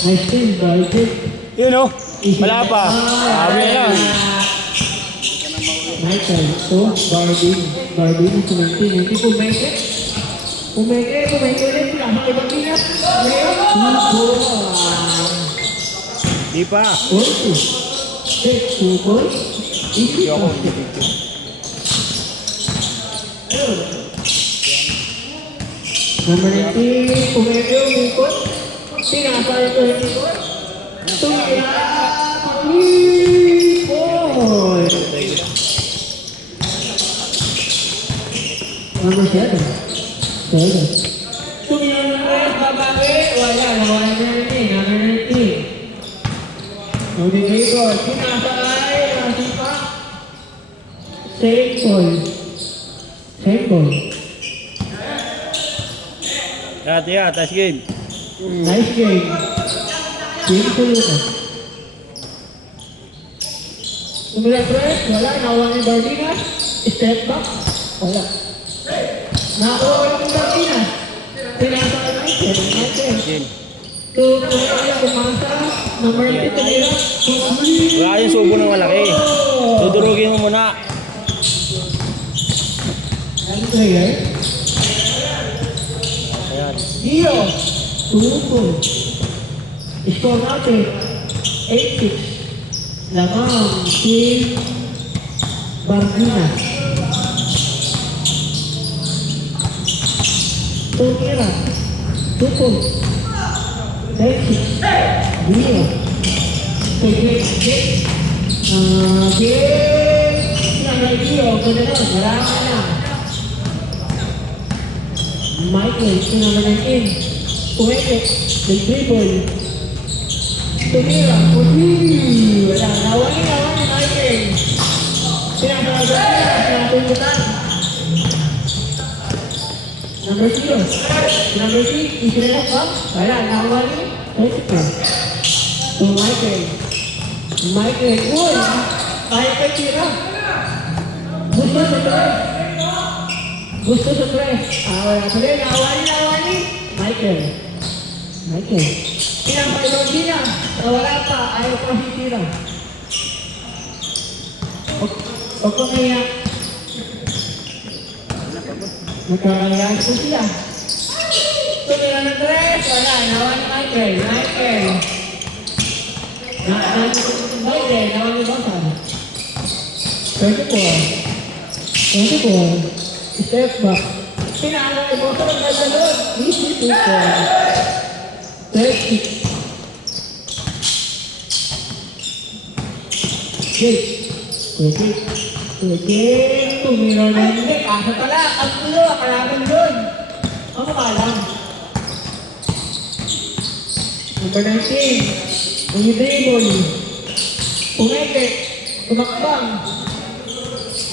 Nice team, Bargit. Yun o. Wala pa. Sabi na lang. Michael, so, Barbie, hindi pumeke. Pumeke ulit. Ibang ingat. Di pa. Hindi ako. Number 19, pumeke, umikot. Pinasal ito yung ikot. Number 7. Tumingin ng rest, babae. Wala na rin. Number 19. Rodrigo, sinasakay. Nasipa. Same ball. Yeah, touch game. Nice game. Game ko Lucas. Tumingin ng rest, wala. Nawa ni Barbina. Step back. Wala. Nakuha ko ng Barbinas. Tinasakay natin. Game. Kumasa. Number 8 tumira. Wala yung subo ng malaki. Dudurugin mo muna. Ano player? Ayan. Dio. Tumpul. Score natin. 8-6. Lamang si Barbinas. Tumira. Tumpul. 8-6. Dio. Game. Sinangay Dio. Ganda na. Maraming na. Michael. Sinangay ng team. Pumeke. Nag-dribble. Tumira. Wala. Nawali Michael. Sinangay na. Sinatungkutan. Number 0. Number 3. Isinalak ba? Wala. Nawali. Michael. Uy! Michael tira. Gusto sa press. Wala pa rin. Nawali. Michael. Pinapailaw din na. Wala pa. Ayaw pa si tira. Huwag ko kaya. Magkakayaan ko siya. Tumira ng tres. Wala. Nawali Michael. Nawali Basan. 24. Step back. Pinaalala mo sa mga dalon. Easy to score. 30. Quick. Tumira na hindi. Kaso pala. Ang tulo. Kalaban doon. Ang makalang. Number 19. Ang dribble. Pumeke. Tumakbang.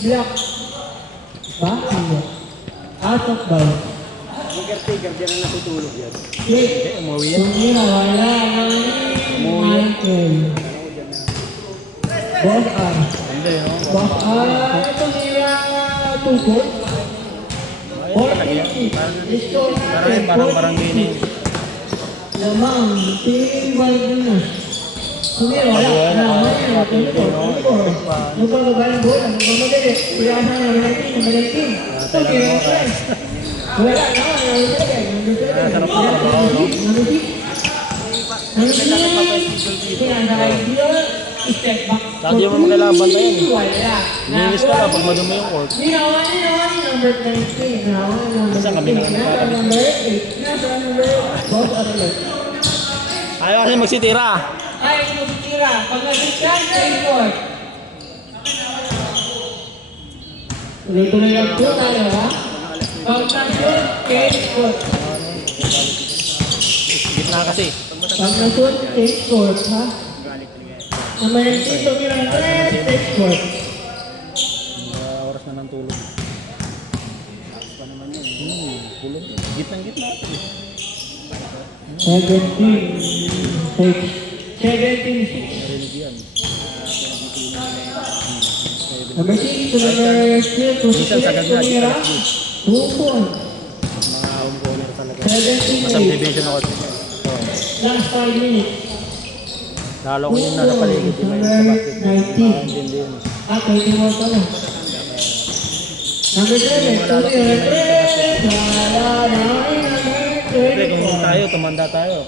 Block. Out of bounds. Mag-caretaker, dyan ang natutulog yan. Wait. Umuwi yan. Tumira, wala. Michael. Boss R. Hindi, no? Boss R. Tumira. Tukot. 450. Score natin. Parang gini. Lamang. Team Barbinas. Tumira, wala. Nagpapagay ang bola. Nagpapadali. Piyasa na natin. Namalagin. Tumira na tayo. Wala na. Sarap na trabaho, no? Step back. Lagi mo magkalaban tayo eh. Wala. Linis ka lang pag madumi yung court. Nawali. Number 20. Basta kami na Nasa number 8. Nasa number 8. Boss alert. Ayaw kasi magsitira. Ay, magtira. Pag nag-stand, report. Tuloy-tuloy lang po tayo, ha? Pag nag-shoot, case court. Gitna kasi. Pag nag-shoot, case court, ha? Number 19, tumira ng case court. Oras na ng tulog. Pa naman yun. Pulong. Gitnang-gitna ito eh. 17-6. Number 6 to number 2 to tumira. 2 points. Mga home caller talaga. 17-8. Masang division ako. Last 5 minutes. Lalo ko yung nasa paligid. Yung may sa basket. Hindi yun. Ah, 20 more pa lang. Number 7, Tony Retres. Siyempre, kung tayo, tumanda tayo.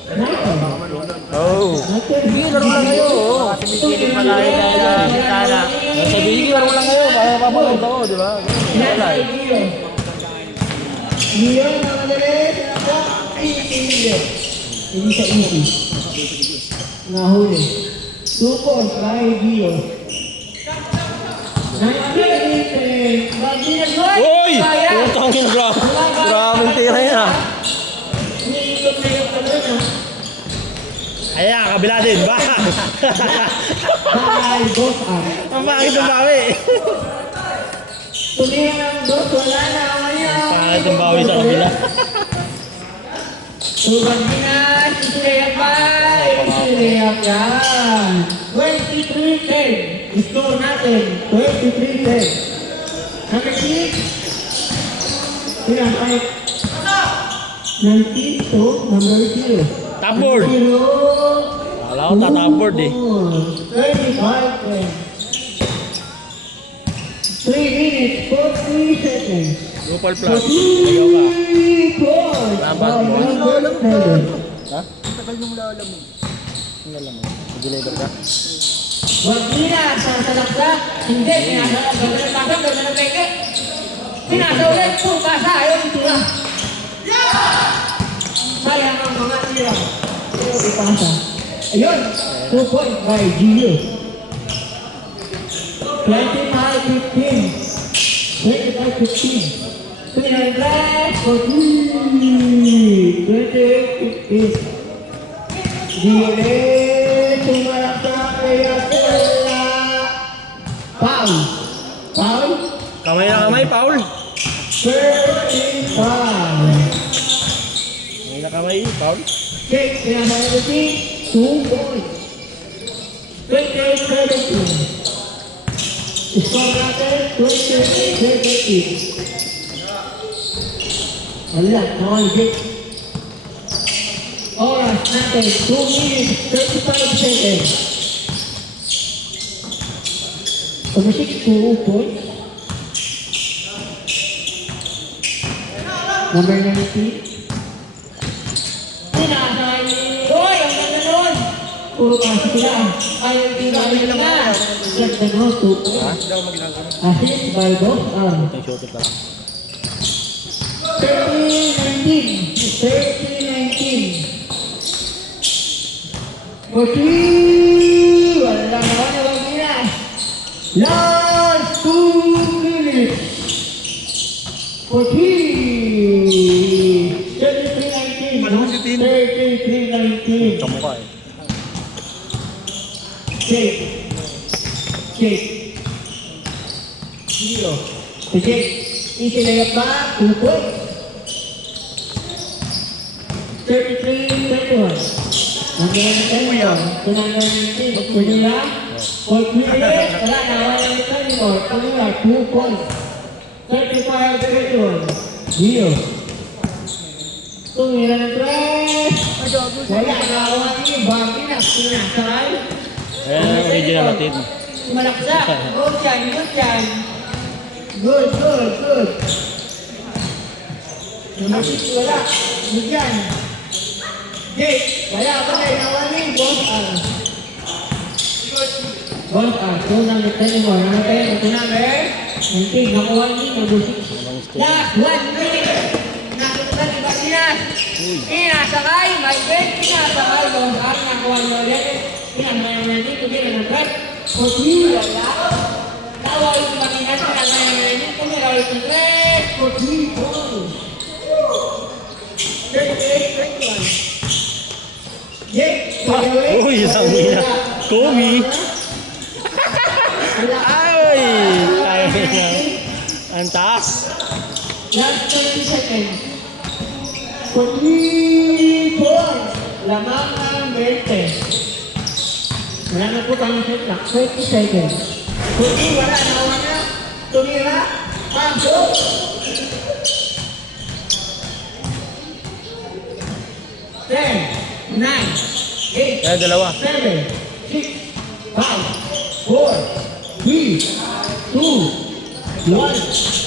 Oo. Sige, laro lang kayo. Sumisilit pa tayo dahil sa bintana. Sige, laro lang kayo. Para papanood ako, di ba? Wala eh. Gion, mga dalit. Hindi sa easy. Nahuli. 2 points by Gion. Uy! Putang yun, grabe tira yun ah. Ayan, kabila din. Baka! Ang pangit ng bawi. Tumira ng dos, wala na. Pangit ng bawi sa kabila. Subang Pinas, isilayak ba? Isilayak yan. 23-10. Score natin, 23-10. Number 6. Pinapay. 19 to number 0. Top board. 0. Wala ko top board eh. 35-10. 3 minutes, 43 seconds. Lupal plus. Ayaw ka. Lambat mo. Ha? Tagal nung lala mo. Ano lang mo? Mag-deliver ka? Wag nila sa salaksak. Hindi, pinasa. Ganda ng pasok, ganda ng peke. Pinasa ulit. Pasa, ayaw yung tula. Sayang ang mga tira. Ayaw ipasa. Ayun. 2 points by Gio. 25-15. 25-15. 300 for 28-15. Gio ulit. Tumalaksak. Kaya pula. Foul. Foul. Kamay na kamay, Paul. 35. Kamay na kamay, Paul. Six, pinasama ko 2 points. 28-17. Score natin, 28-17. Wala, nakalitik. Oras natin, 2 minutes, 35 seconds. Pumusik, 2 points. Number 19. Pinasay. Hoy, ang ganda nun. Puro pasok sila. Ayaw tinggalin na. Ganda nun, 2 points. Assist by both arms. Yung shooter ka lang. 30-19. 30-19. 40. Wala naman na wag nila. Last 2 minutes. 40. 33-19. Ano si Tin? 33-19. Kamukha eh. Shake. Shake. Zero. Shake. Isilayak ba? 2 points. 33-21. Hanggang 10. Tunangan natin. Kunila. 48. Wala na. Wala na 24. Kunila. 2 points. 35-21. Zero. Tumira ng tres. Wala na. Wala na. Bagay na. Pinasay. Ayan ang original natin. Malaksak. Good yan. Good yan. Good, good, good. Namasik, wala. Good yan. Jake, wala ba kayo nawali? Boss R. Boss R. Tunang nagtani mo. Namatay. Tunang eh. Nanti, nakuha niyo. Nabusik. Last 1 minute. Nakututan ni Basinas. Pinasakay. May bet. Pinasakay. Boss R. Nakuha niyo ulit. Pinasakay dito. Pinasakay. Putih, wala. Tawa yung Basinas. Pinasakay dito. Pinasakay dito. Putih, boss. 38-21. Uy, isang mina. Kobe. Ay! Ayaw na. Ang taas. Last 30 seconds. 40 points. Lamang ang 20. Wala na po kami sa clock. 30 seconds. 40, wala. Nawa na. Tumira. Pasok. 10, 9, 8, Kaya dalawa. 7, 6, 5, 4, 3, 2, 1.